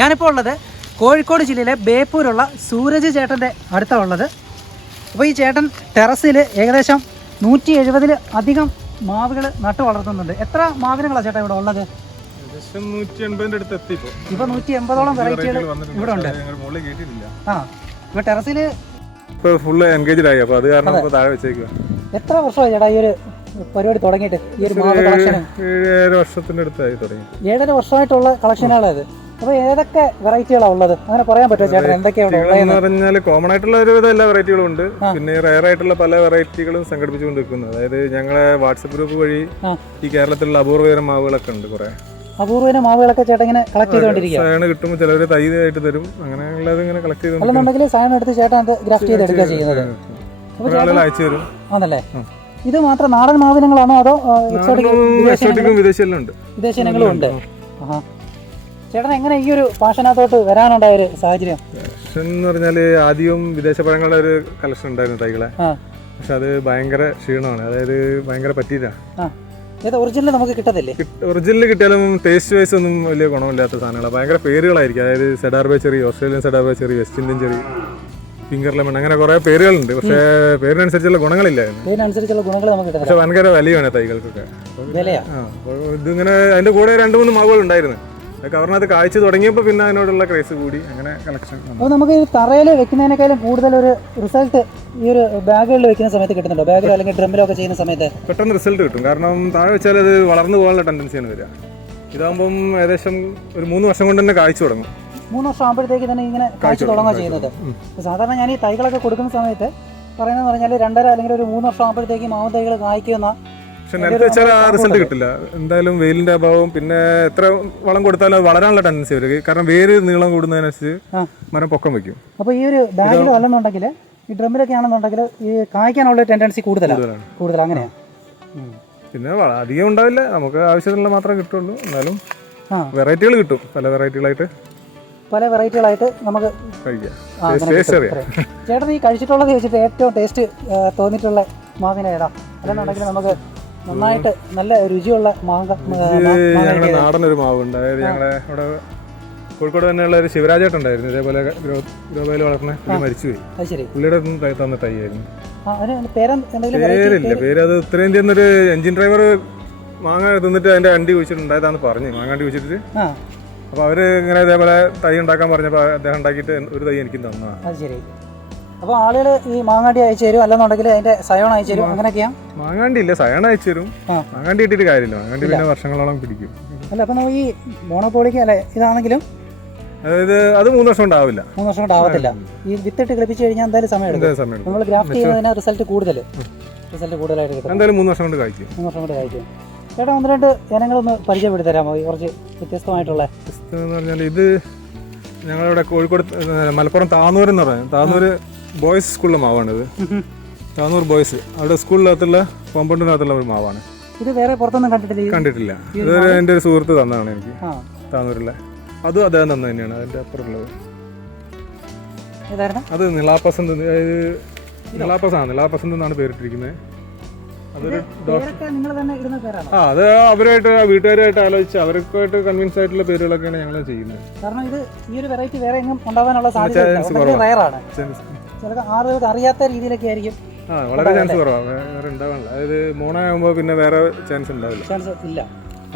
ഞാനിപ്പോൾ ഉള്ളത് കോഴിക്കോട് ജില്ലയിലെ ബേപ്പൂരുള്ള സൂരജ് ചേട്ടൻ്റെ അടുത്താണ് ഉള്ളത്. അപ്പോൾ ഈ ചേട്ടൻ ടെറസിൽ ഏകദേശം 170 അധികം മാവുകൾ നട്ടു വളർത്തുന്നുണ്ട്. എത്ര മാവിനങ്ങളാണ് ചേട്ടാ ഇവിടെ ഉള്ളത്? ഏകദേശം 180 അടുത്ത് എത്തി. ഇപ്പോൾ 180ഓളം വെറൈറ്റികൾ ഇവിടെ ഉണ്ട്. ആ ഇപ്പോൾ ടെറസിൽ ഇപ്പോൾ ഫുള്ള് എൻഗേജ്ഡ് ആയി. അപ്പോൾ അത് കാരണം താഴെ വെച്ചേക്കുക. എത്ര വർഷമായി ചേട്ടാ ഈ ഒരു പരിപാടി തുടങ്ങിയിട്ട്? ഈ ഒരു മാവ് കളക്ഷൻ 7 വർഷത്തിൻ്റെ അടുത്തായി തുടങ്ങി. 7.5 വർഷമായിട്ടുള്ള കളക്ഷനാണ്. അപ്പോൾ ഏതൊക്കെ വെറൈറ്റികളാണ് ഉള്ളത് അങ്ങനെ പറയാൻ പറ്റുമോ ചേട്ടൻ? എന്തൊക്കെയാണ് പറഞ്ഞാൽ കോമൺ ആയിട്ടുള്ള ഒരുവിധം എല്ലാ വെറൈറ്റികളും ഉണ്ട്. പിന്നെ റയർ ആയിട്ടുള്ള പല വെറൈറ്റികളും സംഘടിപ്പിച്ചുകൊണ്ട് വെക്കുന്നത്. അതായത് ഞങ്ങളെ വാട്സപ്പ് ഗ്രൂപ്പ് വഴി ഈ കേരളത്തിലുള്ള അപൂർവതരം മാവുകളൊക്കെ ഉണ്ട്. കുറെ അപൂർവ മാവുകളൊക്കെ ചേട്ടൻ ഇങ്ങനെ കളക്ട് ചെയ്തുകൊണ്ടിരിക്കുക. കിട്ടുമ്പോൾ ചിലർ തൈ ആയിട്ട് തരും. അങ്ങനെയുള്ളത് ഇങ്ങനെ കളക്ട് ചെയ്ത് അല്ലെന്നുണ്ടെങ്കിൽ സാധനം എടുത്ത് ചേട്ടൻ അത് ഗ്രാഫ്റ്റ് ചെയ്ത് എടുക്കുക ചെയ്യുന്നത്. അയച്ചു തരും. ആണല്ലേ? ഇത് മാത്രം നാടൻ മാവിനങ്ങളാണോ അതോ വിദേശിയെല്ലാം ഉണ്ട്? വിദേശിനങ്ങളും ഉണ്ട്. ചേട്ടൻ എങ്ങനെ ഈ ഒരു പാഷനകത്തോട്ട് വരാനുണ്ടായ ഒരു സാഹചര്യം? എന്ന് പറഞ്ഞാല് ആദ്യം വിദേശ പഴങ്ങളുടെ ഒരു കളക്ഷൻ ഉണ്ടായിരുന്നു തൈകളെ. പക്ഷെ അത് ഭയങ്കര ക്ഷീണമാണ്. അതായത് ഭയങ്കര പറ്റിയിട്ടാണ്. ഒറിജിനൽ നമുക്ക് കിട്ടത്തില്ലേ? ഒറിജിനൽ കിട്ടിയാലും ടേസ്റ്റ് വൈസ് ഒന്നും വലിയ ഗുണമില്ലാത്ത സാധനങ്ങളാണ്. ഭയങ്കര പേരുകളായിരിക്കും. അതായത് cedar bay cherry, Australian cedar bay cherry, West Indian cherry, finger lemon, അങ്ങനെ കുറെ പേരുകളുണ്ട്. പക്ഷേ പേരിനനുസരിച്ചുള്ള ഗുണങ്ങളില്ലായിരുന്നു. പേരിനനുസരിച്ചുള്ള ഗുണങ്ങൾ നമുക്ക് കിട്ടും. പക്ഷെ ഭയങ്കര വിലയാണ് തൈകൾക്കൊക്കെ. ഇതിങ്ങനെ അതിന്റെ കൂടെ 2-3 മാവുകൾ ഉണ്ടായിരുന്നു. കവറിനകത്ത് കാഴ്ച തുടങ്ങിയപ്പോൾ പിന്നെ അതിനോടുള്ള ക്രേസ് കൂടി. അങ്ങനെ കളക്ഷൻ. അപ്പോൾ നമുക്ക് ഈ തറയിൽ വെക്കുന്നതിനേക്കാളും കൂടുതൽ ഒരു റിസൾട്ട് ഈ ഒരു ബാഗുകളിൽ വെക്കുന്ന സമയത്ത് കിട്ടുന്നുണ്ടോ? ബാഗിലോ അല്ലെങ്കിൽ ഡ്രമ്മിലോ ഒക്കെ ചെയ്യുന്ന സമയത്ത് പെട്ടെന്ന് റിസൾട്ട് കിട്ടും. കാരണം താഴെ വെച്ചാൽ അത് വളർന്നു പോകാനുള്ള ടെൻഡൻസിയാണ് വരിക. ഇതാകുമ്പം ഏകദേശം ഒരു 3 വർഷം കൊണ്ട് തന്നെ കാഴ്ച തുടങ്ങും. 3 വർഷം ആകുമ്പോഴത്തേക്ക് തന്നെ ഇങ്ങനെ കാഴ്ച തുടങ്ങുക ചെയ്യുന്നത്. സാധാരണ ഞാൻ ഈ തൈകളൊക്കെ കൊടുക്കുന്ന സമയത്ത് പറയുന്നത് പറഞ്ഞാൽ 2.5 അല്ലെങ്കിൽ ഒരു 3 വർഷം ആകുമ്പോഴത്തേക്ക് മാവ് തൈകൾ കായ്ക്കുന്ന. പക്ഷെ നേരത്തെ വെച്ചാൽ ആ റിസൾട്ട് കിട്ടില്ല. എന്തായാലും വെയിലിന്റെ അഭാവം, പിന്നെ എത്ര വളം കൊടുത്താലും അത് വളരാനുള്ള ടെൻഡൻസി വരും. കാരണം വേര് നീളം കൂടുന്നതിനനുസരിച്ച് മരം പൊക്കം വെക്കും. അപ്പോൾ ഈ ഒരു ബാഗിൽ വല്ലെന്നുണ്ടെങ്കിൽ ഈ ഡ്രമ്മിലൊക്കെ ആണെന്നുണ്ടെങ്കിൽ ഈ കായ്ക്കാനുള്ള ടെൻഡൻസി കൂടുതലാണ്. അങ്ങനെയാണ്. പിന്നെ അധികം ഉണ്ടാവില്ല, നമുക്ക് ആവശ്യത്തിനുള്ള മാത്രമേ കിട്ടുള്ളൂ. എന്നാലും വെറൈറ്റികൾ കിട്ടും. പല വെറൈറ്റികളായിട്ട് നമുക്ക് കഴിക്കാം. ചേട്ടൻ ഈ കഴിച്ചിട്ടുള്ളത് വെച്ചിട്ട് ഏറ്റവും ടേസ്റ്റ് തോന്നിയിട്ടുള്ള മാവിന ഏതാ? അല്ലെന്നുണ്ടെങ്കിൽ നമുക്ക് നന്നായിട്ട് നല്ല രുചിയുള്ള ഞങ്ങളുടെ നാടൻ ഒരു മാവുണ്ട്. അതായത് ഞങ്ങളെ ഇവിടെ കോഴിക്കോട് തന്നെയുള്ള ഒരു ശിവരാജേട്ടൻ ഉണ്ടായിരുന്നു. ഇതേപോലെ ഗ്രോബയിൽ വളർന്ന മരിച്ചുപോയി. പുള്ളിയുടെ തന്ന തൈയായിരുന്നു. പേരില്ല. പേര് അത് ഉത്തരേന്ത്യയിൽ നിന്നൊരു എഞ്ചിൻ ഡ്രൈവർ മാങ്ങ തിന്നിട്ട് അതിന്റെ അണ്ടി കുഴിച്ചിട്ടുണ്ടായതാന്ന് പറഞ്ഞു. മാങ്ങാണ്ടി കുഴിച്ചിട്ട് അപ്പൊ അവര് ഇങ്ങനെ ഇതേപോലെ തൈ ഉണ്ടാക്കാൻ പറഞ്ഞപ്പോ അദ്ദേഹം ഉണ്ടാക്കിയിട്ട് ഒരു തൈ എനിക്ക് തന്നതാണ്. അപ്പോൾ ആളുകൾ ഈ മാങ്ങാണ്ടി അയച്ചു തരും, അല്ലെന്നുണ്ടെങ്കിൽ അതിന്റെ സയോൺ അയച്ചു തരും. അങ്ങനെയൊക്കെയാ? മാങ്ങാണ്ടി ഇല്ല, സയോൺ അയച്ചു തരും. മാങ്ങാണ്ടി ഇട്ടിട്ട് കാര്യമില്ല. മാങ്ങാണ്ടി പിന്നെ വർഷങ്ങളോളം പിടിക്കും. അല്ല അപ്പൊ ഈ മോണോപോളിക്ക് അല്ലെ ഇതാണെങ്കിലും അതായത് അത് 3 വർഷം കൊണ്ടാവില്ല. 3 വർഷം കൊണ്ടാവത്തില്ല. ഈ വിത്തിട്ട് കിളിപ്പിച്ച് കഴിഞ്ഞാൽ എന്തായാലും സമയം എടുക്കും. നമ്മൾ ഗ്രാഫ്റ്റ് ചെയ്യുന്നതിന് റിസൾട്ട് കൂടുതലായിട്ട് കിട്ടും. എന്തായാലും 3 വർഷം കൊണ്ട് കായ്ക്കും. 3 വർഷം കൊണ്ട് കായ്ക്കും. ചേട്ടാ 1-2 ഇനങ്ങളൊന്ന് പരിചയപ്പെടുത്തി തരാമോ? കുറച്ച് വ്യത്യസ്തമായിട്ടുള്ള. എന്ന് പറഞ്ഞാൽ ഇത് ഞങ്ങളിവിടെ കോഴിക്കോട് മലപ്പുറം താന്നൂർ എന്ന് പറയുന്നത്. താന്നൂർ ബോയ്സ് സ്കൂളിലെ മാവാണിത്. താന്നൂർ ബോയ്സ് അവിടെ സ്കൂളിനകത്തുള്ള കോമ്പൗണ്ടിനകത്തുള്ള ഒരു മാവാണ്. ഇത് വേറെ പുറത്തൊന്നും കണ്ടിട്ടില്ല. ഇത് എൻ്റെ ഒരു സുഹൃത്ത് തന്നതാണ് എനിക്ക്. താന്നൂരിലെ അതും അദ്ദേഹം തന്നെ തന്നെയാണ്. അതിന്റെ അപ്പുറമുള്ളത് അത് നിളാപസന്ത്. നിളാപസന്ത് എന്നാണ് പേരിട്ടിരിക്കുന്നത്. അതൊരു അത് അവരായിട്ട് വീട്ടുകാരായിട്ട് ആലോചിച്ച് അവർക്കായിട്ട് കൺവിൻസ് ആയിട്ടുള്ള പേരുകളൊക്കെയാണ് ഞങ്ങൾ ചെയ്യുന്നത്. കാരണം ഇത് ഈ ഒരു വെറൈറ്റി വേറെ എങ്ങും ഉണ്ടാവാനുള്ള സാധ്യത റയറാണ്. ആളുകൾക്ക് അറിയാത്ത രീതിയിലൊക്കെ ആയിരിക്കും. വളരെ ചാൻസ് കുറവാണ്. വേറെ ഉണ്ടാവാനില്ല. അതായത് മോണാകുമ്പോൾ പിന്നെ വേറെ ചാൻസ് ഉണ്ടാവില്ല.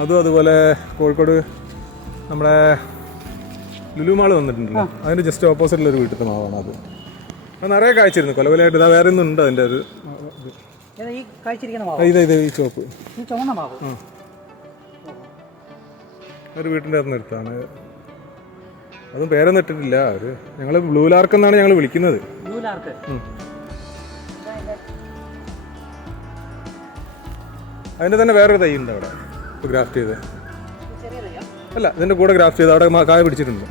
അതും അതുപോലെ കോഴിക്കോട് നമ്മുടെ ലുലു മാള് വന്നിട്ടുണ്ടല്ലോ, അതിന്റെ ജസ്റ്റ് ഓപ്പോസിറ്റിൽ ഒരു വീട്ടിലത്തെ മാവാണ്. അത് നിറയെ കായ്ച്ചിരുന്നു. കൊലകൊലയായിട്ട് ഇതാ വേറെ ഒന്നും ഉണ്ട് അതിന്റെ ഒരു ഈ ചോപ്പ് ഒരു വീട്ടിൻ്റെ അകത്ത് നിർത്താണ്. അതും പേരൊന്നും ഇട്ടിട്ടില്ല. അവര് ഞങ്ങൾ ബ്ലൂ ലാർക്ക് എന്നാണ് ഞങ്ങൾ വിളിക്കുന്നത്. അതിന്റെ തന്നെ വേറൊരു തൈ ഉണ്ട് അവിടെ ഗ്രാഫ്റ്റ് ചെയ്ത്. അല്ല, ഇതിന്റെ കൂടെ ഗ്രാഫ്റ്റ് ചെയ്ത് അവിടെ കായ പിടിച്ചിട്ടുണ്ട്.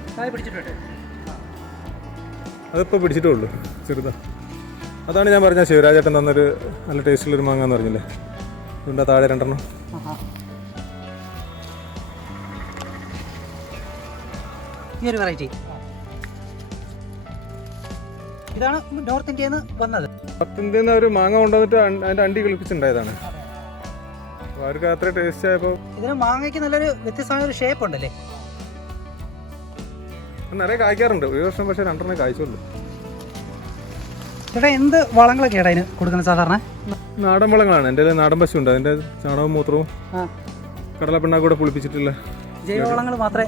അതിപ്പോ പിടിച്ചിട്ടേ ഉള്ളൂ, ചെറുതാ. അതാണ് ഞാൻ പറഞ്ഞ ശിവരാജേട്ടൻ തന്നൊരു നല്ല ടേസ്റ്റുള്ളൊരു മാങ്ങ എന്ന് പറഞ്ഞില്ലേ. ഇതിൻ്റെ താഴെ 2 ഈ ഒരു വെറൈറ്റി ഇതാണ് നോർത്ത് ഇന്ത്യയിൽ നിന്ന് വന്നത്. നോർത്ത് ഇന്ത്യയിൽ നിന്ന് ഒരു മാങ്ങ കൊണ്ടുവന്നിട്ട് അതിന്റെ അണ്ടി കളിപ്പിച്ചിട്ടുണ്ടായതാണ്. അവർക്ക് അത്ര ടേസ്റ്റ് ആയപ്പോൾ ഇതിന് മാങ്ങയ്ക്ക് നല്ലൊരു വ്യത്യസ്തമായ ഒരു ഷേപ്പ് ഉണ്ടല്ലേ. നിറയെ കായ്ക്കാറുണ്ട്. ഒരു വർഷം പക്ഷേ 2 കായ്ച്ചുള്ളൂ. ചേട്ടാ എന്ത് വളങ്ങളൊക്കെയാണ് അതിന് കൊടുക്കുന്നത് സാധാരണ? നാടൻ വളങ്ങളാണ്. എൻ്റെ നാടൻ പശു ഉണ്ട്, അതിൻ്റെ ചാണകവും മൂത്രവും കടലപ്പിണ്ണാക്കും കൂടെ പുളിപ്പിച്ചിട്ടുള്ള ജൈവവളങ്ങൾ മാത്രമേ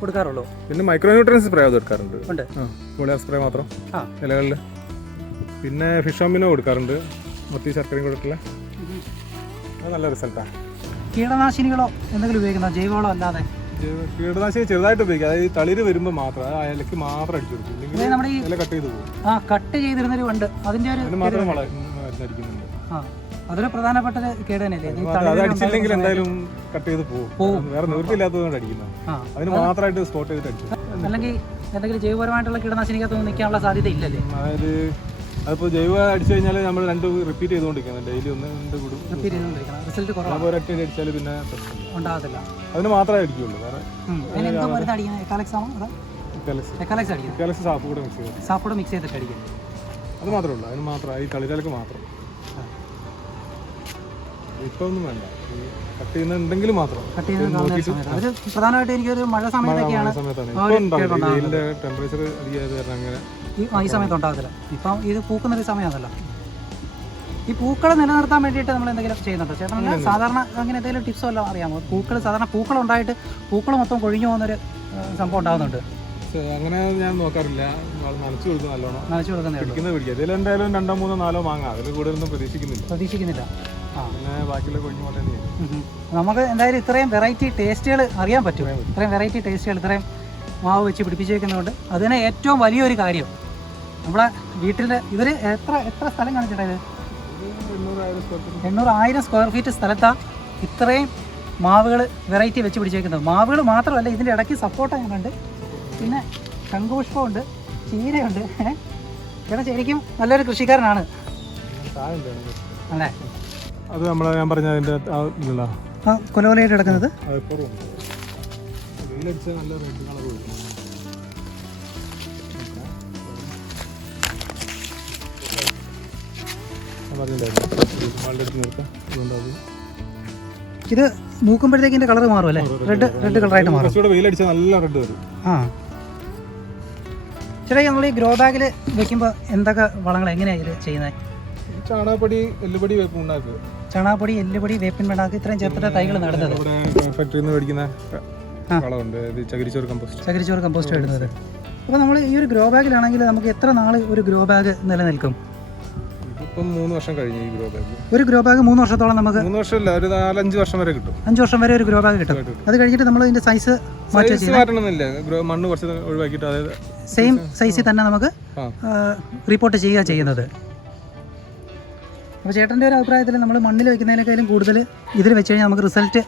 കൊടുക്കാറുള്ളൂ. പിന്നെ മൈക്രോ ന്യൂട്രിയൻസ് സ്പ്രേ അത് കൊടുക്കാറുണ്ട്. പോളിയർ സ്പ്രേ മാത്രം ഇലകളിൽ. പിന്നെ ഫിഷ് ഓമിനോ കൊടുക്കാറുണ്ട്, മത്തി ശർക്കരയും കൊടുക്കില്ല. അത് നല്ല റിസൾട്ടാണ്. കീടനാശിനികളോ എന്തെങ്കിലും ഉപയോഗിക്കുന്ന ജൈവവളം അല്ലാതെ? കീടനാശിനി ചെറുതായിട്ട് ഉപയോഗിക്കുക. അതായത് തളിര് വരുമ്പോൾ മാത്രം, ആ ഇലക്ക് മാത്രം അടിച്ചു കൊടുക്കും. ഇല കട്ട് ചെയ്ത് പോകും. കട്ട് ചെയ്തിരുന്നൊരു ഉണ്ട്, അതിന്റെ ഒരു മാത്രം മരുന്നടിക്കുന്നുണ്ട്. അതൊരു പ്രധാനപ്പെട്ട കേട് തന്നെയല്ലേ? അത് അടിച്ചില്ലെങ്കിൽ എന്തായാലും കട്ട് ചെയ്ത് പോകും. വേറെ നിവൃത്തിയില്ലാത്തതുകൊണ്ട് അടിക്കുന്നത്. അതിന് മാത്രമായിട്ട് സ്പോട്ട് ചെയ്തിട്ട് അടിച്ചു. അല്ലെങ്കിൽ എന്തെങ്കിലും ജൈവപരമായിട്ടുള്ള കീടനാശിനിക്കകത്തൊന്നും നിൽക്കാനുള്ള സാധ്യത ഇല്ലല്ലേ? അതായത് അതിപ്പോൾ ജൈവ അടിച്ചു കഴിഞ്ഞാൽ നമ്മൾ 2 റിപ്പീറ്റ് ചെയ്തുകൊണ്ടിരിക്കുന്നത്. ഡെയിലി 1-2 കൂടും റിപ്പീറ്റ് ചെയ്തുകൊണ്ടിരിക്കണം. റിസൾട്ട് കുറവാണ്. ഒരൊറ്റ അടിച്ചാൽ പിന്നെ ഉണ്ടാകത്തില്ല. അതിന് മാത്രമേ അടിക്കുള്ളൂ. വേറെ സാപ്പോടെ മിക്സ് ചെയ്തിട്ട് അടിക്കും. അത് മാത്രമേ ഉള്ളൂ. അതിന് മാത്രം, ഈ കളികൾക്ക് മാത്രം. ഇപ്പൊ ഒന്നും വേണ്ട, കട്ട് ചെയ്യുന്നുണ്ടെങ്കിൽ മാത്രം. പ്രധാനമായിട്ട് എനിക്കൊരു മഴ സമയത്തൊക്കെയാണ് ടെമ്പറേച്ചർ അങ്ങനെ ഈ സമയത്ത് ഉണ്ടാകത്തില്ല. ഇപ്പം ഇത് പൂക്കുന്നൊരു സമയമാണല്ലോ. ഈ പൂക്കളെ നിലനിർത്താൻ വേണ്ടിയിട്ട് നമ്മൾ എന്തെങ്കിലും ചെയ്യുന്നുണ്ടോ ചേട്ടൻ? സാധാരണ അങ്ങനെ എന്തെങ്കിലും ടിപ്സോ എല്ലാം അറിയാമോ? സാധാരണ പൂക്കളുണ്ടായിട്ട് പൂക്കൾ മൊത്തം കൊഴിഞ്ഞു പോകുന്നൊരു സംഭവം ഉണ്ടാകുന്നുണ്ട്. അങ്ങനെ ഞാൻ നോക്കാറില്ല. നനച്ചു കൊടുക്കും, നല്ലോണം നനച്ചു കൊടുക്കുന്നത് പിടിക്കുക. ഇതിൽ എന്തായാലും 2, 3, 4 മാങ്ങ, അതിൽ കൂടുതലൊന്നും പ്രതീക്ഷിക്കുന്നില്ല. പിന്നെ ബാക്കിയുള്ള കൊഴിഞ്ഞു പോകേണ്ടി. നമുക്ക് എന്തായാലും ഇത്രയും വെറൈറ്റി ടേസ്റ്റുകൾ അറിയാൻ പറ്റും. ഇത്രയും വെറൈറ്റി ടേസ്റ്റുകൾ ഇത്രയും മാവ് വെച്ച് പിടിപ്പിച്ച് വെക്കുന്നതുകൊണ്ട് അതിന് ഏറ്റവും വലിയൊരു കാര്യം നമ്മളെ വീട്ടിൽ ഇവർ എത്ര സ്ഥലം കാണിച്ചിട്ടാ? ഇത് 800,000 സ്ക്വയർ ഫീറ്റ് സ്ഥലത്താണ് ഇത്രയും മാവുകൾ വെറൈറ്റി വെച്ച് പിടിച്ചേക്കുന്നത്. മാവുകൾ മാത്രമല്ല, ഇതിൻ്റെ ഇടയ്ക്ക് സപ്പോർട്ട ഞാനുണ്ട്, പിന്നെ ശംഖുപുഷ്പമുണ്ട്, ചീരയുണ്ട്. ചേട്ടാ ശരിക്കും നല്ലൊരു കൃഷിക്കാരനാണ് അല്ലേ? അത് നമ്മളെ ഞാൻ പറഞ്ഞ അതിൻ്റെ കൊലകൊലയായിട്ട് കിടക്കുന്നത് ഇത് മൂക്കുമ്പോഴത്തേക്ക് ഇതിന്റെ കളർ മാറും അല്ലേ? റെഡ് കളറായിട്ട് മാറും. നല്ല റെഡ് വരും. ചേട്ടാ നമ്മൾ ഈ ഗ്രോ ബാഗിൽ വെക്കുമ്പോൾ എന്തൊക്കെ വളങ്ങൾ എങ്ങനെയാണ് ഇത് ചെയ്യുന്നത്? ചാണകപ്പൊടി, എല്ലുപൊടി, വേപ്പിൻ പിണ്ണാക്ക്. ചാണകപ്പൊടി, എല്ലുപൊടി, വേപ്പിൻ പിണ്ണാക്ക് ഇത്രയും ചേർത്തിട്ട് തൈകൾ നടുന്നത്. ഫാക്ടറിയിൽ നിന്ന് മേടിക്കുന്ന വളമുണ്ട്, ചകിരിച്ചോറ് കമ്പോസ്റ്റ് ഇടുന്നത്. അപ്പോൾ നമ്മൾ ഈ ഒരു ഗ്രോ ബാഗിലാണെങ്കിൽ നമുക്ക് എത്ര നാൾ ഒരു ഗ്രോ ബാഗ് നിലനിൽക്കും? ഇപ്പം 3 വർഷം കഴിഞ്ഞു. ഈ ഗ്രോ ബാഗ്, ഒരു ഗ്രോ ബാഗ് 3 വർഷത്തോളം നമുക്ക്? 3 വർഷമല്ല, ഒരു 4-5 വർഷം വരെ കിട്ടും. 5 വർഷം വരെ ഒരു ഗ്രോ ബാഗ് കിട്ടും. അത് കഴിഞ്ഞിട്ട് നമ്മൾ ഇതിന്റെ സൈസ് മാറ്റണമെന്നില്ല. മണ്ണ് കുറച്ച് ഒഴിവാക്കിയിട്ട് അതായത് സെയിം സൈസിൽ തന്നെ നമുക്ക് റിപ്പോർട്ട് ചെയ്യുക ചെയ്യുന്നത്. അപ്പോൾ ചേട്ടൻ്റെ ഒരു അഭിപ്രായത്തിൽ നമ്മൾ മണ്ണിൽ വെക്കുന്നതിനേക്കാളും കൂടുതൽ ഇതിൽ വെച്ച് കഴിഞ്ഞാൽ നമുക്ക് റിസൾട്ട്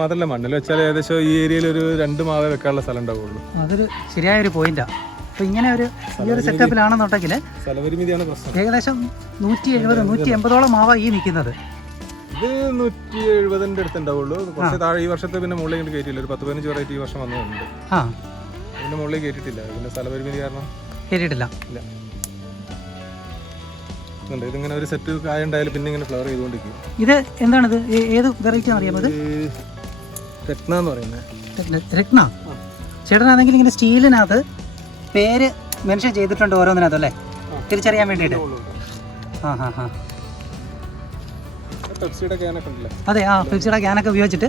മാത്രമല്ല, മണ്ണിൽ വെച്ചാൽ ഏകദേശം ഈ ഏരിയയിൽ ഒരു 2 മാവേ വെക്കാനുള്ള സ്ഥലം ഉണ്ടാവുള്ളൂ. അതൊരു ശരിയായൊരു പോയിന്റാണ്. അപ്പോൾ ഇങ്ങനെ ഈ ഒരു സെറ്റപ്പിലാണെന്നുണ്ടെങ്കിൽ സ്ഥലപരിമിതിയാണ് പ്രശ്നം. ഏകദേശം 170-180ഓളം മാവ ഈ നിൽക്കുന്നത്. ഇത് 170ന്റെ അടുത്ത് ഉണ്ടാവുള്ളൂ. കുറച്ച് താഴെ ഈ വർഷത്തെ പിന്നെ മുകളിൽ കയറ്റിയില്ല. ഒരു 10-15 വെറൈറ്റി ഈ വർഷം വന്നിട്ടുണ്ട്. പിന്നെ മുകളിൽ കയറ്റിയിട്ടില്ല, പിന്നെ സ്ഥലപരിമിതി കാരണം കയറ്റിയിട്ടില്ല. ഇല്ല. ഇതിങ്ങനെ ഒരു സെറ്റ് കായ ഉണ്ടായാലും പിന്നെ ഇങ്ങനെ ഫ്ലവർ ചെയ്തുകൊണ്ടിരിക്കും. ഇത് എന്താണിത്? ഏത് വെറൈറ്റി അറിയാമത്? രത്ന എന്ന് പറയുന്നത്. രത്ന. ചേട്ടനാണെങ്കിൽ ഇങ്ങനെ സ്റ്റീലിനകത്ത് പേര് മെൻഷൻ ചെയ്തിട്ടുണ്ട് ഓരോന്നിനകത്ത് അല്ലേ, തിരിച്ചറിയാൻ വേണ്ടിയിട്ട്? അതെ, പെപ്സിയുടെ ക്യാനൊക്കെ ഉപയോഗിച്ചിട്ട്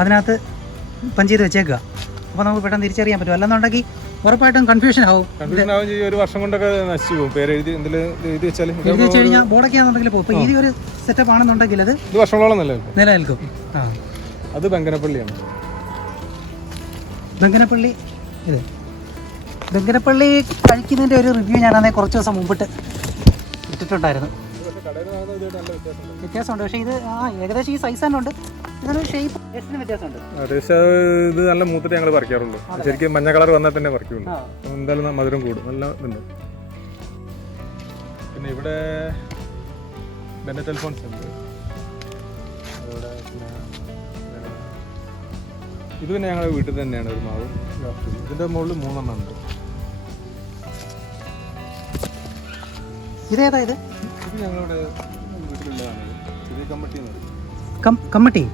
അതിനകത്ത് പഞ്ച് ചെയ്ത് വെച്ചേക്കുക. അപ്പോൾ നമുക്ക് പെട്ടെന്ന് തിരിച്ചറിയാൻ പറ്റും. അല്ലെന്നുണ്ടെങ്കിൽ ഉറപ്പായിട്ടും കൺഫ്യൂഷൻ ആവും. ഒരു വർഷം കൊണ്ടൊക്കെ നശിച്ചു പോകും. പേര് എഴുതി വെച്ച് കഴിഞ്ഞാൽ ബോർഡൊക്കെ ആണെന്നുണ്ടെങ്കിൽ പോകും. ഇപ്പോൾ ഈ ഒരു സെറ്റപ്പ് ആണെന്നുണ്ടെങ്കിൽ അത് വർഷങ്ങളോളം നിലനിൽക്കും. അത് ബങ്കനപ്പള്ളിയാണ്. ബങ്കനപ്പള്ളി. ഇത് ബങ്കനപ്പള്ളി കഴിക്കുന്നതിൻ്റെ ഒരു റിവ്യൂ ഞാനന്നേ കുറച്ച് ദിവസം മുമ്പിട്ട് ഇട്ടിട്ടുണ്ടായിരുന്നു. വ്യത്യാസമുണ്ട്, പക്ഷേ ഇത് ഏകദേശം ഈ സൈസ് തന്നെ ഉണ്ട്. ഇതിനൊരു ഷേപ്പ് വ്യത്യാസമുണ്ട്. ഇത് നല്ല മൂത്തിട്ട് ഞങ്ങൾ പറിക്കാറുള്ളൂ. ശരിക്കും മഞ്ഞ കളർ വന്നാൽ തന്നെ പറിക്കുള്ളൂ. എന്തായാലും മധുരം കൂടും, നല്ല ഇതുണ്ട്. പിന്നെ ഇവിടെ ബെന്നറ്റ് അൽഫോൺസ് ഉണ്ട്. അതുപോലെ ഇത് പിന്നെ ഞങ്ങളുടെ വീട്ടിൽ തന്നെയാണ് ഒരു മാവ്. ഇതിൻ്റെ മുകളിൽ 3 എണ്ണം ഉണ്ട്. ഇതേതാ? ഇത് ഞങ്ങളുടെ വീട്ടിലുള്ളതാണ്. ചെറിയ കമ്മട്ടി എന്ന് പറയും. കമ്മട്ടി.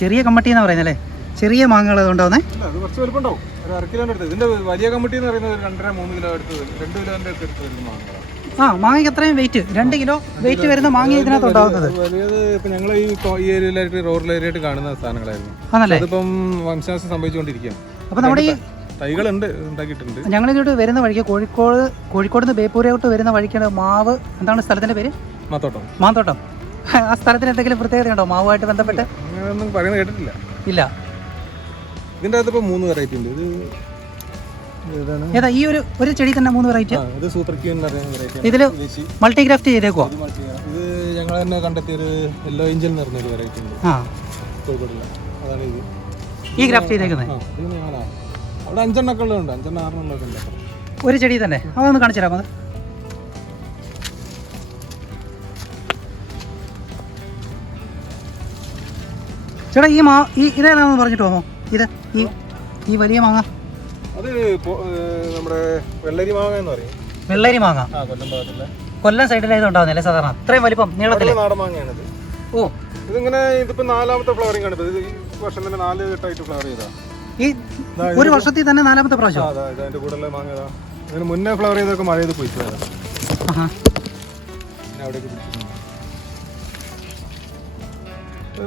ചെറിയ കമ്മട്ടി എന്ന് പറയുന്നല്ലേ? ചെറിയ മാങ്ങകൾ ഉണ്ടാവുന്നേ? അല്ല, അത് കുറച്ച് വലുപ്പം ഉണ്ടാവും. ഒരു 1/2 കിലോൻ്റെ അടുത്ത്. ഇതിന്റെ വലിയ കമ്മിറ്റി എന്ന് പറയുന്നത് ഒരു 2.5-3 കിലോ അടുത്ത് 2 കിലോൻ്റെ അടുത്ത് വരുന്ന മാങ്ങകളാണ്. മാങ്ങയ്ക്ക് അത്രയും വെയിറ്റ്, 2 കിലോ വെയിറ്റ് വരുന്ന മാങ്ങ ഇതിനകത്ത് ഉണ്ടാവുന്നത്. വലിയത് ഇപ്പം ഞങ്ങൾ ഈ ഏരിയയിലായിട്ട് റോഡ് ഏരിയയായിട്ട് കാണുന്ന സാധനങ്ങളായിരുന്നു. ആണല്ലേ? അതിപ്പം വംശനാശം സംഭവിച്ചുകൊണ്ടിരിക്കുകയാണ്. അപ്പോൾ നമ്മുടെ ഈ തൈകളുണ്ട്, ഉണ്ടാക്കിയിട്ടുണ്ട്. ഞങ്ങളിങ്ങോട്ട് വരുന്ന വഴിക്ക് കോഴിക്കോട് നിന്ന് ബേപ്പൂരോട്ട് വരുന്ന വഴിക്കാണ് മാവ്, എന്താണ് സ്ഥലത്തിന്റെ പേര്? മാത്തോട്ടം. ആ സ്ഥലത്തിന് എന്തെങ്കിലും പ്രത്യേകത ഉണ്ടോ മാവുമായിട്ട് ബന്ധപ്പെട്ട്? അങ്ങനെയൊന്നും പറയുന്നത് കേട്ടിട്ടില്ല. ഇല്ല. ഇതിൻ്റെ അകത്ത് ഇപ്പോൾ 3 വെറൈറ്റി ഉണ്ട്. ഏതാ ഈ ഒരു ചെടി തന്നെ 3 വെറൈറ്റി? ഇത് സൂപ്പർ ക്യൂ എന്ന് പറയുന്ന വെറൈറ്റി. ഇതിൽ മൾട്ടിഗ്രാഫ്റ്റ് ചെയ്തേക്കുവാ? ഇത് ഞങ്ങൾ തന്നെ കണ്ടെത്തിയൊരു യെല്ലോ ഏഞ്ചൽ എന്ന് പറഞ്ഞൊരു വെറൈറ്റി ഉണ്ട് കോഴിക്കോടില്ല. അതാണ് ഇത്. ഈ ഗ്രാഫ്റ്റ് ചെയ്തേക്കുന്നത് അവിടെ 5 ഉണ്ട്, 5-6 ഉണ്ട്. ഒരു ചെടി തന്നെ. അതൊന്ന് കാണിച്ചു തരാമോ? അത് ചേട്ടാ ഈ ഇതേതാണെന്ന് പറഞ്ഞിട്ട് പോമോ? ഇത് ഈ വലിയ മാങ്ങ അത് നമ്മുടെ വെള്ളരി മാങ്ങ എന്ന് പറയും. വെള്ളരി മാങ്ങ കൊല്ലം ഭാഗത്തുള്ള, കൊല്ലം സൈഡിലായത് ഉണ്ടാവുന്നില്ല സാധാരണ. അത്രയും വലിപ്പം നീളത്തില് നാടൻ മാങ്ങയാണിത്. ഓ, ഇതിങ്ങനെ ഇതിപ്പോ 4ാമത്തെ ഫ്ലവറിംഗ് ആണ്. ഇത് ഈ വർഷം തന്നെ 4 ഘട്ടമായിട്ട് ഫ്ലവർ ചെയ്താ. ഈ ഒരു വർഷത്തിൽ തന്നെ 4ാമത്തെ പ്രാവശ്യം. അതിന്റെ കൂടെ മാങ്ങ ഇതിന് മുന്നേ ഫ്ലവർ ചെയ്തൊക്കെ മഴ ചെയ്ത് പോയിച്ചു. അവിടേക്ക്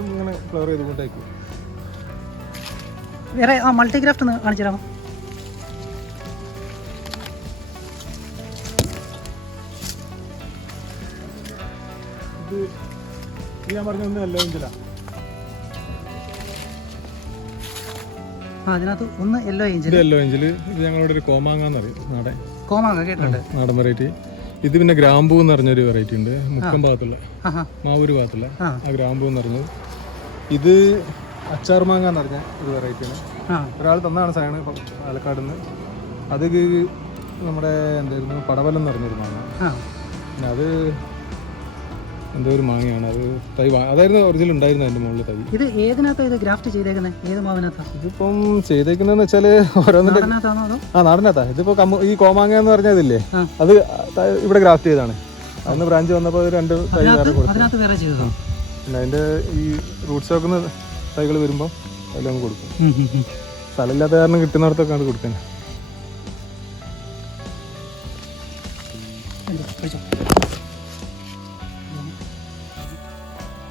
ഇങ്ങനെ ഫ്ലവർ ചെയ്ത് കൊണ്ടേക്കും. വേറെ മൾട്ടിഗ്രാഫ്റ്റ് ഒന്ന് കാണിച്ചു തരാമോ? ഇത് ഞാൻ പറഞ്ഞ യെല്ലോ ഏഞ്ചലാ. അതിനകത്ത് ഒന്ന് യെല്ലോ ഏഞ്ചൽ. ഇത് ഞങ്ങളുടെ ഒരു കോമാങ്ങ എന്ന് പറയും. കോമാങ്ങ കേട്ടിട്ടുണ്ട്, നാടൻ വെറൈറ്റി. ഇത് പിന്നെ ഗ്രാമ്പൂ എന്ന് പറഞ്ഞൊരു വെറൈറ്റി ഉണ്ട്. മുക്കം ഭാഗത്തുള്ള, മാവൂര് ഭാഗത്തുള്ള ആ ഗ്രാമ്പൂ എന്ന് പറഞ്ഞത്. ഇത് അച്ചാർ മാങ്ങ എന്ന് പറഞ്ഞ ഒരു വെറൈറ്റിയാണ്. ഒരാൾ തന്നാണ് സാധനം പാലക്കാട് നിന്ന്. അത് നമ്മുടെ എന്തായിരുന്നു പടവലം എന്ന് പറഞ്ഞൊരു മാങ്ങ. പിന്നെ അത് എന്തോ ഒരു മാങ്ങയാണ്. അത് തൈ അതായിരുന്നു ഒറിജിനൽ ഉണ്ടായിരുന്നു അതിന്റെ മുകളിൽ തൈ. ഇത് ഏതിനകത്താണ് ഇത് ഗ്രാഫ്റ്റ് ചെയ്തേക്കുന്നത്? ഏത് മാവിനകത്താണ് ഇതിപ്പം ചെയ്തേക്കുന്നതെന്ന് വെച്ചാൽ ഓരോന്നിന്റെ നാടനകത്താ. ഇതിപ്പോ ഈ കോമാങ്ങ എന്ന് പറഞ്ഞതില്ലേ, അത് ഇവിടെ ഗ്രാഫ്റ്റ് ചെയ്താണ്. അന്ന് ബ്രാഞ്ച് വന്നപ്പോൾ 2 തൈ വേറെ കൊടുക്കും. പിന്നെ അതിന്റെ ഈ റൂട്ട്സ് വെക്കുന്ന തൈകൾ വരുമ്പോൾ അതിലങ്ങ് കൊടുക്കും. സ്ഥലമില്ലാത്ത കാരണം കിട്ടുന്നിടത്തൊക്കെ ആണ് കൊടുക്കാൻ.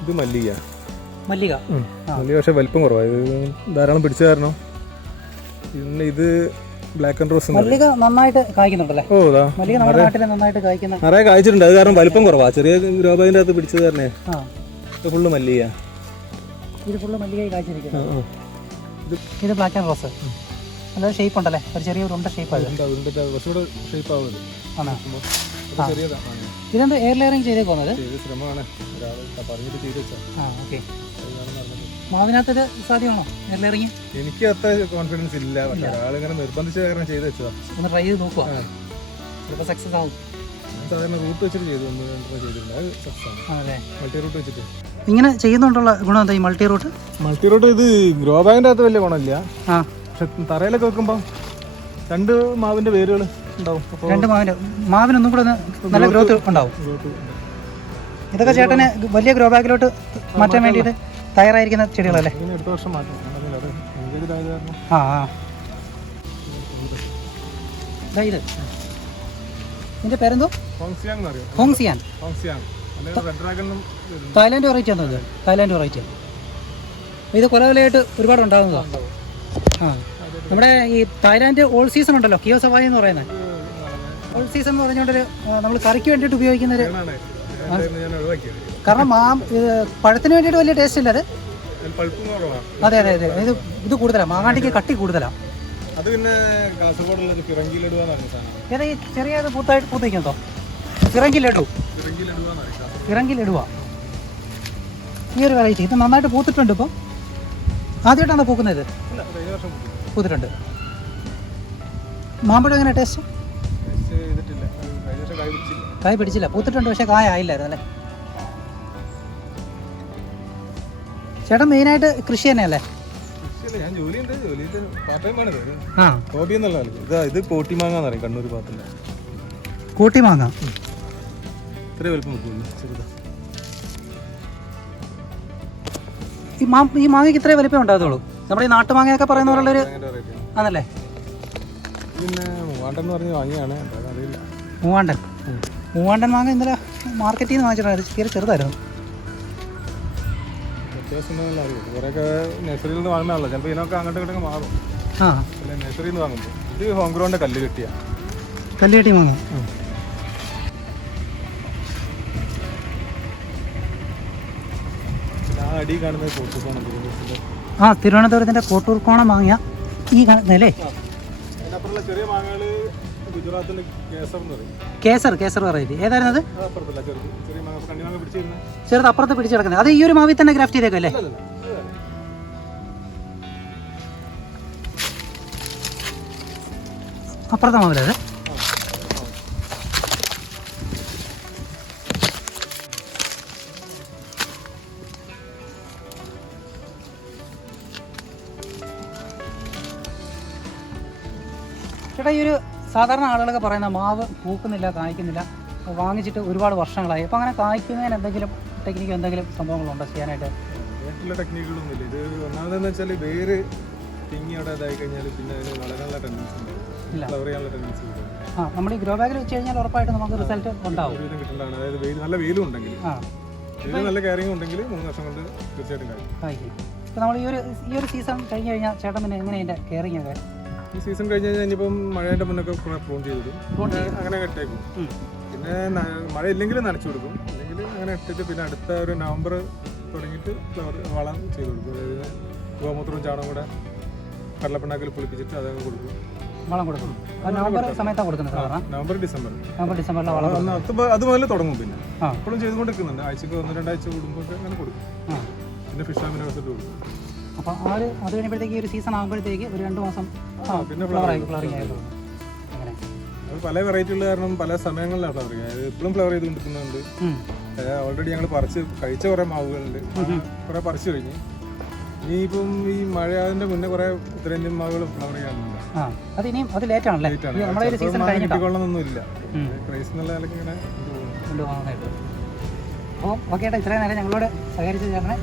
ഇത് മല്ലിക പക്ഷെ വലിപ്പം കുറവാണ്. ഇത് ധാരാളം പിടിച്ച കാരണം. പിന്നെ ഇത് ബ്ലാക്ക് ആൻഡ് റോസ്. മല്ലിക നന്നായിട്ട് കായ്ക്കുന്നുണ്ടല്ലേ? ഓ, മല്ലിക നമ്മുടെ നാട്ടിൽ നന്നായിട്ട് കായ്ക്കുന്ന, നിറയെ കായ്ച്ചിട്ടുണ്ട്. അത് കാരണം വലിപ്പം കുറവാ. ചെറിയ ഗ്രോബാഗിന്റെ അകത്ത് പിടിച്ചത് കാരണേ. ഇത് ഫുള്ള് മല്ലിക. ഇത് ഫുള്ള് മല്ലികയായി കായ്ച്ചിരിക്കുന്നു. ഇത് ബ്ലാക്ക് ആൻഡ് റോസ്. നല്ല ഷേപ്പ് ഉണ്ടല്ലേ? ഒരു ചെറിയ ഉരുണ്ട ഷേപ്പ്. ഇതെന്താ എയർ ലെയറിങ് ചെയ്തേക്കുന്നത്? മാവിനകത്ത് ഇത് സാധ്യമാണോ എയർ ലെയറിങ്? എനിക്ക് അത്ര കോൺഫിഡൻസ് ഇല്ല. ആളിങ്ങനെ നിർബന്ധിച്ച കാരണം ചെയ്ത് വെച്ചതാ. ഒന്ന് ട്രൈ ചെയ്ത് നോക്കുക, ചിലപ്പോൾ സക്സസ് ആവും. സാധാരണ റൂട്ട് വെച്ചിട്ട് ചെയ്തു, 1-2 ചെയ്തിട്ടുണ്ട്. അത് സക്സസ് ആണ്. അതെ, മൾട്ടി റൂട്ട് വെച്ചിട്ട് ഇങ്ങനെ ചെയ്യുന്നോണ്ടുള്ള ഗുണം എന്താ? ഈ മൾട്ടി റൂട്ട് ഇത് ഗ്രോ ബാഗിന്റെ അകത്ത് വലിയ ഗുണമില്ല. പക്ഷെ തറയിലൊക്കെ വെക്കുമ്പോൾ 2 മാവിന്റെ വേരുകൾ ഉണ്ടാവും. 2 മാവിനൊന്നും കൂടെ നല്ല ഗ്രോത്ത് ഉണ്ടാവും. ഇതൊക്കെ ചേട്ടന് വലിയ ഗ്രോ ബാഗിലോട്ട് മാറ്റാൻ വേണ്ടിയിട്ട് തയ്യാറായിരിക്കുന്ന ചെടികളല്ലേ? അടുത്ത വർഷം മാറ്റും. ഇത് ഇതിന്റെ പേരെന്തോ? ഹോങ്സിയാൻ. തായ്ലാൻഡ് വെറൈറ്റി ആണോ ഇത്? Thailand variety. ഇത് കൊലകൊലയായിട്ട് ഒരുപാട് ഉണ്ടാകുന്നതാണ്. നമ്മുടെ ഈ തായ്ലാൻഡ് ഓൾ സീസൺ ഉണ്ടല്ലോ, കിയോസവായി എന്ന് പറയുന്നത്. ഓൾ സീസൺ എന്ന് പറഞ്ഞുകൊണ്ടൊരു നമ്മൾ കറിക്ക് വേണ്ടിയിട്ട് ഉപയോഗിക്കുന്നൊരു, കാരണം പഴത്തിന് വേണ്ടിയിട്ട് വലിയ ടേസ്റ്റ് ഇല്ല അത്. അതെ അതെ അതെ, ഇത് കൂടുതലാണ്. മാങ്ങാണ്ടിക്ക് കട്ടി കൂടുതലാണ്. അത് പിന്നെ കാസർഗോഡുള്ള ഫിറങ്കി ലഡു എന്നാണ് സാധനം. ഏതാ ഈ ചെറിയ പൂത്തിരിക്കുന്നതോ? ഫിറങ്കി ലഡു. ഫിറങ്കി ലഡുവാ ഈ ഒരു വെറൈറ്റി. ഇത് നന്നായിട്ട് പൂത്തിട്ടുണ്ട്. ഇപ്പോൾ ആദ്യമായിട്ടാണ് പൂക്കുന്നത്? പൂത്തിട്ടുണ്ട്. മാമ്പഴം എങ്ങനെ ടേസ്റ്റ്? കായ് പിടിച്ചില്ല, പൂത്തിട്ടുണ്ട് പക്ഷെ കായ ആയില്ലായിരുന്നു അല്ലേ? ചേട്ടൻ മെയിനായിട്ട് കൃഷി തന്നെയല്ലേ? ഇത് കോട്ടിമാങ്ങ എന്ന് പറയും, കണ്ണൂർ ഭാഗത്തുള്ള കോട്ടിമാങ്ങ. ഈ മാങ്ങയ്ക്ക് ഇത്രേ വലിപ്പം ഉണ്ടാകത്തുള്ളൂ? നമ്മുടെ ഈ നാട്ടുമാങ്ങയൊക്കെ പറയുന്ന പോലുള്ളൊരു ഭയങ്കര റേറ്റ് ആണല്ലേ? പിന്നെ മൂവാണ്ടെന്ന് പറഞ്ഞ് വാങ്ങിയാണ്, എന്താണെന്ന് അറിയില്ല. മൂവാണ്ടൻ മാങ്ങ ഇന്നലെ മാർക്കറ്റിൽ നിന്ന് വാങ്ങിച്ചിട്ടുണ്ട്, തീരെ ചെറുതായിരുന്നു. വ്യത്യാസം എന്താണെന്ന് അറിയില്ല. കുറേയൊക്കെ നഴ്സറിയിൽ നിന്ന് വാങ്ങുന്നതാണല്ലോ, ചിലപ്പോൾ ഇതിനൊക്കെ അങ്ങോട്ടും ഇങ്ങോട്ടൊക്കെ മാറും. ആ, അല്ല നഴ്സറിയിൽ നിന്ന് വാങ്ങുമ്പോൾ ഇത് ഹോം ഗ്രൗണ്ടിൻ്റെ കല്ല് കിട്ടിയ കല്ലുകെട്ടി മാങ്ങ. ആ അടി കാണുന്നത് കോട്ടൂർക്കോണം. ആ, തിരുവനന്തപുരത്തിൻ്റെ കോട്ടൂർക്കോണം മാങ്ങ ഈ കാണുന്നല്ലേ? അതിനപ്പുറമുള്ള ചെറിയ മാങ്ങകൾ ഗുജറാത്തിൽ കേസർ എന്ന് പറയും. കേസർ വെറൈറ്റി ഏതായിരുന്നു അത്? അപ്പുറത്തല്ല, ചെറിയ മാങ്ങ കണ്ണിമാങ്ങ പിടിച്ചിരുന്നത്. ചെറുത് അപ്പുറത്ത് പിടിച്ച് കിടക്കുന്നത്, അത് ഈ ഒരു മാവിൽ തന്നെ ഗ്രാഫ്റ്റ് ചെയ്തേക്കല്ലേ? അപ്പുറത്തെ മാവിലത്. ചേട്ടാ, ഈ ഒരു സാധാരണ ആളുകളൊക്കെ പറയുന്ന മാവ് പൂക്കുന്നില്ല, കായ്ക്കുന്നില്ല, വാങ്ങിച്ചിട്ട് ഒരുപാട് വർഷങ്ങളായി. അപ്പോൾ അങ്ങനെ കായ്ക്കുന്നതിന് എന്തെങ്കിലും ടെക്നിക്ക്, എന്തെങ്കിലും സംഭവങ്ങളുണ്ടോ ചെയ്യാനായിട്ട്? മറ്റുള്ള ടെക്നിക്കുകളൊന്നുമില്ല. ഇത് ഒന്നാമതെന്ന് വെച്ചാൽ വേര് തിങ്ങി അവിടെ ഇതായി കഴിഞ്ഞാൽ പിന്നെ അതിന് വളരാനുള്ള ടെൻഡൻസി ഉണ്ട്, ഫ്ലവർ ചെയ്യാനുള്ള ടെൻഡൻസി ഉണ്ട്. ആ, നമ്മൾ ഈ ഗ്രോ ബാഗിൽ വെച്ച് കഴിഞ്ഞാൽ ഉറപ്പായിട്ട് നമുക്ക് റിസൾട്ട് ഉണ്ടാവും. ഒരുവിധം കിട്ടേണ്ടതാണ്. അതായത് നല്ല വെയിലും ഉണ്ടെങ്കിൽ, വെയിലും നല്ല കെയറിങ് ഉണ്ടെങ്കിൽ 3 വർഷം കൊണ്ട് തീർച്ചയായിട്ടും കായ്ക്കും. ഇപ്പോൾ നമ്മൾ ഈ ഒരു സീസൺ കഴിഞ്ഞ് കഴിഞ്ഞാൽ ചേട്ടൻ പിന്നെ എങ്ങനെ അതിൻ്റെ കെയറിങ് ഒക്കെ? ഈ സീസൺ കഴിഞ്ഞ് കഴിഞ്ഞാൽ ഇനിയിപ്പം മഴേൻ്റെ മുന്നൊക്കെ പ്രൂൺ ചെയ്തിടും, അങ്ങനെ ഇട്ടേക്കും. പിന്നെ മഴ ഇല്ലെങ്കിൽ നനച്ചു കൊടുക്കും, അല്ലെങ്കിൽ അങ്ങനെ ഇട്ടിട്ട് പിന്നെ അടുത്ത ഒരു നവംബർ തുടങ്ങിയിട്ട് വളം ചെയ്ത് കൊടുക്കും. അതായത് ഗോമൂത്രവും ചാണകം കൂടെ കടലപ്പിണ്ണാക്കിൽ പുളിപ്പിച്ചിട്ട് അതങ്ങ് കൊടുക്കും, വളം കൊടുക്കും. നവംബർ സമയത്താണ് കൊടുക്കുന്നത് സാധാരണ? നവംബർ ഡിസംബറിലെ വളം അത് മുതൽ തുടങ്ങും. പിന്നെ എപ്പോഴും ചെയ്തുകൊണ്ടിരിക്കുന്നുണ്ട്, ആഴ്ചക്ക് 1-2 ആഴ്ച കൂടുമ്പോൾ അങ്ങനെ കൊടുക്കും. പിന്നെ ഫിഷ് ആമിനെ വെച്ചിട്ട് കൊടുക്കും. അപ്പോൾ അത് കഴിഞ്ഞപ്പോഴത്തേക്ക് ഒരു സീസൺ ആകുമ്പോഴത്തേക്ക് ഒരു 2 മാസം പിന്നെ ഫ്ലവറിങ് ആയിരുന്നു. അങ്ങനെ അത് പല വെറൈറ്റികൾ കാരണം പല സമയങ്ങളിലാണ് ഫ്ലവർ ചെയ്യുക. അതായത് ഇപ്പോഴും ഫ്ലവർ ചെയ്തുകൊണ്ടിരിക്കുന്നുണ്ട്. ഓൾറെഡി ഞങ്ങൾ കഴിച്ച കുറേ മാവുകളുണ്ട്, കുറേ പറിച്ചു കഴിഞ്ഞ്. ഇനിയിപ്പം ഈ മഴ മുന്നേ കുറേ ഉത്തരേന്ത്യൻ മാവുകൾ ഫ്ലവർ ചെയ്യാനുണ്ട്. അത് ഇനിയും അത് ലേറ്റ് ആണല്ലേ? നമ്മുടെ ഒരു സീസൺ കിട്ടിക്കൊള്ളണമെന്നൊന്നുമില്ല, പ്രൈസ് എന്നുള്ള നിലയ്ക്ക് ഇങ്ങനെ കൊണ്ടുപോകുന്നതായിട്ട്. അപ്പോൾ ഓക്കെ ചേട്ടാ, ഇത്രയും നേരം ഞങ്ങളോട് സഹകരിച്ച ചേട്ടനെ